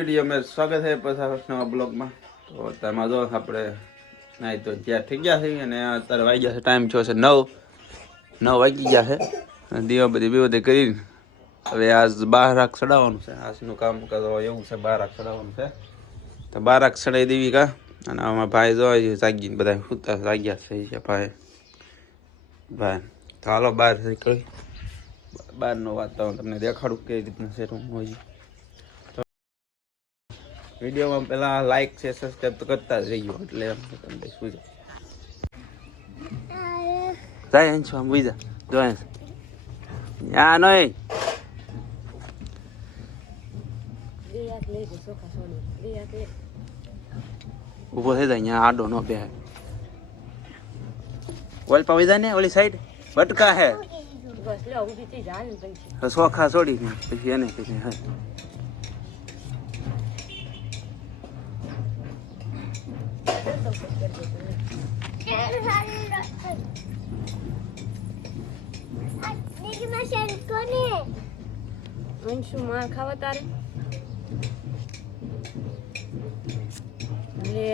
Video में स्वागत है पाછા નવા બ્લોગમાં। તો અત્યારમાં જો આપણે નાઈ તો ત્યાં થઈ ગયા છે અને અત્યારે વાગી ગયા છે, ટાઈમ થયો છે 9 વાગી ગયા છે। દીવા બધી કરીને હવે આજ 12 રાખ ચડાવવાનું છે। આજનું કામ કરવા એવું છે, 12 રાખ ચડાવવાનું છે તો 12 રાખ ચડાવી દેવી કા। અને આમાં ભાઈ જો જાગીને બધા સુતા જાગ્યા છે ભાઈ તો હાલો બહાર નીકળી બહારનું વાતાવરણ તમને દેખાડું કઈ રીતનું છે રૂમ હોય। वीडियो में पहला लाइक से सब्सक्राइब तो करता रहियो એટલે તમને શું જાય હંસો આમ ઉઈ જા જોય યા નઈ રિયા લે જો સોખા સોની રિયા કે ઉભો થઈ જાય યા આડો નો બે ઓલ પાવી જાય ને ઓલી સાઈડ બટકા હે બસ લે ઉભી થઈ જા ને પછી સોખા છોડી પછી એને કે હે અંશુ માર ખાવા તારે લે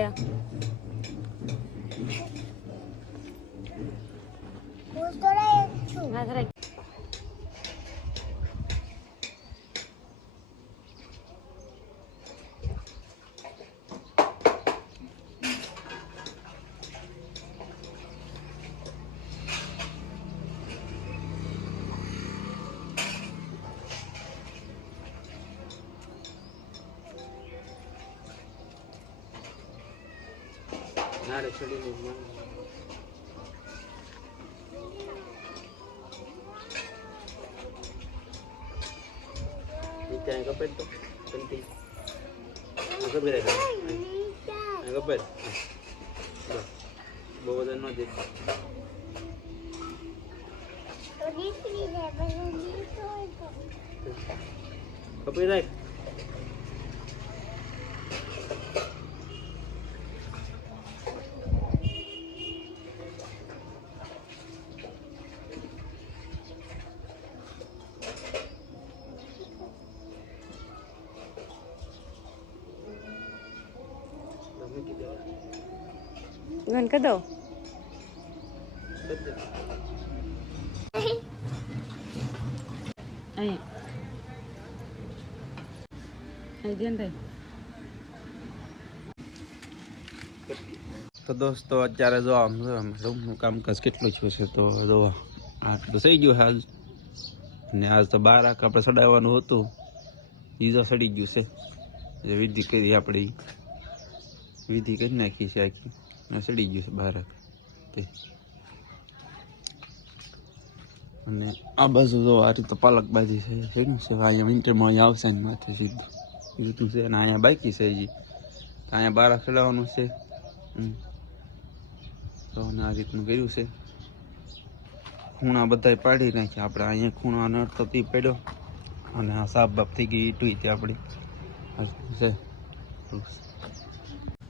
નારે છોડી દે નીચે કપેટ તો કંટી કપેટ કપેટ બહુ બધા નો દેખ તો દીકરી ને બધું કપેટ રાખ ગન કદો અહીં ધ્યાન ભાઈ તો દોસ્તો અત્યારે જો આમ રૂમનું કામકાજ કેટલું થયું છે તો જો આટલું થઈ ગયું હાલ અને આજ તો 12 રાખ આપણે ચડાવવાનું હતું એ તો સડી ગયું છે જે વિધિ કરી આપણી વિધિ કરી નાખી છે આખી અને સડી ગયું છે 12 રાખ અને આ બાજુ જો આ રીતે પાલક બાજી છે શું છે અહીંયા વિન્ટરમાં અહીંયા આવશે ને માથે સીધું એ રીતનું છે અને અહીંયા બાકી છે હજી અહીંયા 12 રાખ ચડાવવાનું છે તો આ રીતનું કર્યું છે ખૂણા બધા પાડી નાખ્યા આપણે અહીંયા ખૂણા નડતો તે પડ્યો અને આ સાફ બાપ થઈ ગઈ ઈટું તે આપણી છે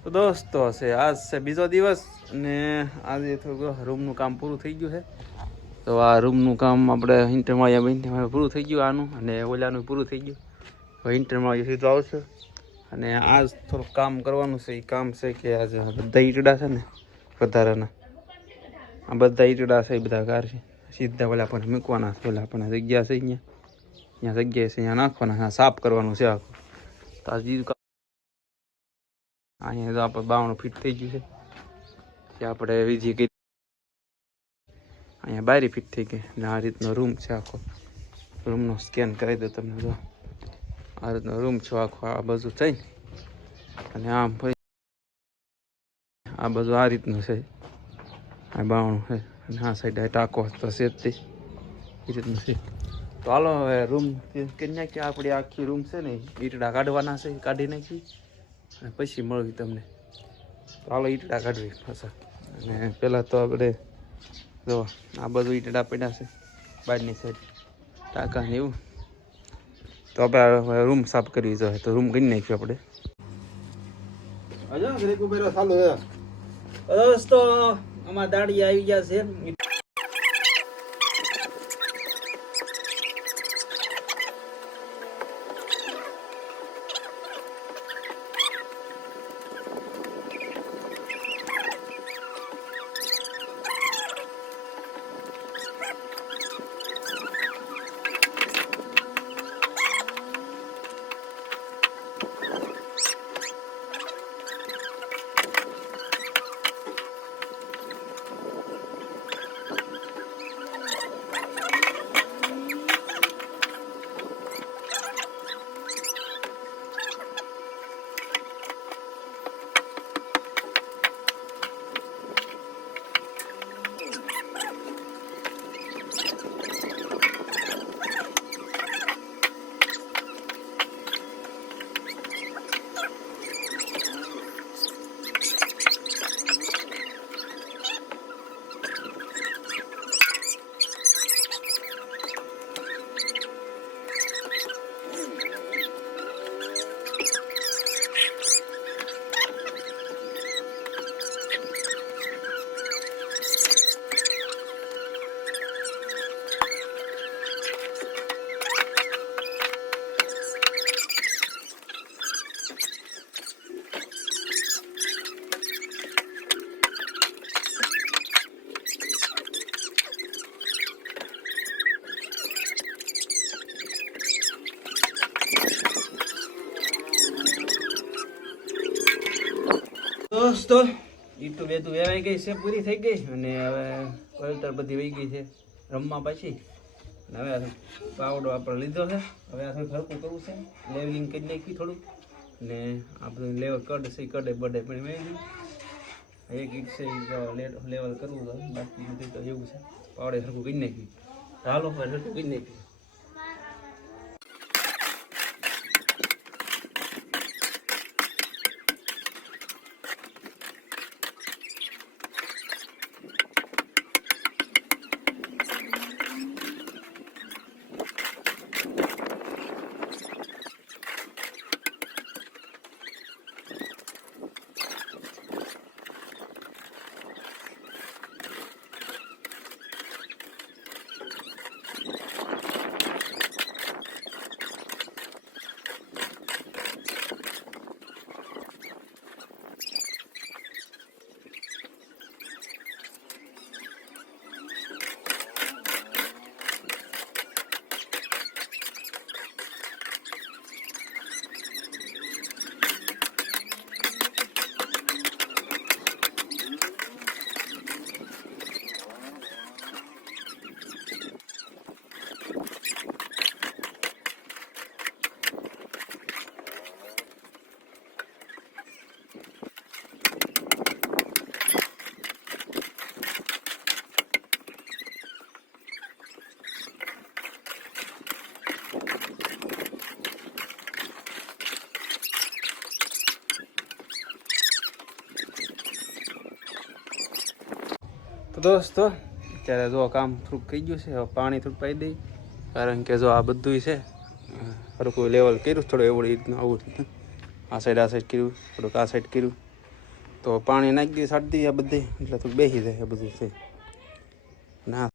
તો દોસ્તો છે આજ છે બીજો દિવસ અને આજે થોડું રૂમનું કામ પૂરું થઈ ગયું છે તો આ રૂમનું કામ આપણે ઇન્ટરમાં પૂરું થઈ ગયું આનું અને ઓલાનું પૂરું થઈ ગયું હવે ઇન્ટરમાં સીધું આવશે અને આજ થોડુંક કામ કરવાનું છે એ કામ છે કે આજે બધા ઈટડા છે ને વધારાના આ બધા ઈટડા છે એ બધા કાર છે સીધા ઓલા પણ મૂકવાના છે ઓલા પણ જગ્યા છે અહીંયા જગ્યાએ છે અહીંયા નાખવાના સાફ કરવાનું છે આખું તો આ અહીંયા તો આપણે 52 ફીટ થઈ ગયું છે કે આપણે વિધિ કરી અહીંયા 12 ફીટ થઈ ગઈ અને આ રીતનો રૂમ છે આખો રૂમનો સ્કેન કરી દો તમને જો આ રીતનો રૂમ છે આખો આ બાજુ થઈને અને આમ આ બાજુ આ રીતનું છે આ 52 છે અને આ સાઈડ ટાંકો તો છે જ એ રીતનું છે તો હાલો હવે રૂમ કરી નાખીએ આપણી આખી રૂમ છે ને ઈટડા કાઢવાના છે કાઢી નાખી અને પછી મળવી તમને તો હાલો ઈટડા કાઢવી પાછા અને પહેલાં તો આપણે જો આ બધું ઈટડા પડ્યા છે બહારની સાઈડ ટાંકા ને એવું તો આપણે રૂમ સાફ કરવી જોઈએ તો રૂમ કરી નાખ્યો આપણે દોસ્તો અમારા દાડી આવી ગયા છે દોસ્તો ઈટું બેતું વેવાઈ ગઈ છે, પૂરી થઈ ગઈ. અને હવે કલ્ટર બધી વહી ગઈ છે રમવા પાછી. અને હવે પાવડો આપણે લીધો છે. હવે આ થોડું હરકું કરવું છે, લેવલિંગ કરી નાખી થોડું. ને આ બધું લેવલ કડ છે, કડે બડે પણ મેળવી એક ઈટ છે લેવલ કરવું તો બાકી બધું તો એવું છે. પાવડે હરકું કરી નાખ્યું. ચાલો હરકું કરી નાખ્યું. તો દોસ્તો અત્યારે જો કામ થોડુંક થઈ ગયું છે. હવે પાણી થોડુંક પાઈ દઈ, કારણ કે જો આ બધું છે હરખું લેવલ કર્યું થોડું એવું રીતનું આવું રીતનું આ સાઈડ કર્યું, થોડુંક આ સાઈડ કર્યું. તો પાણી નાખી દઈએ, છાંટી દઈએ આ બધી, એટલે થોડું બેસી જાય એ બધું છે ના.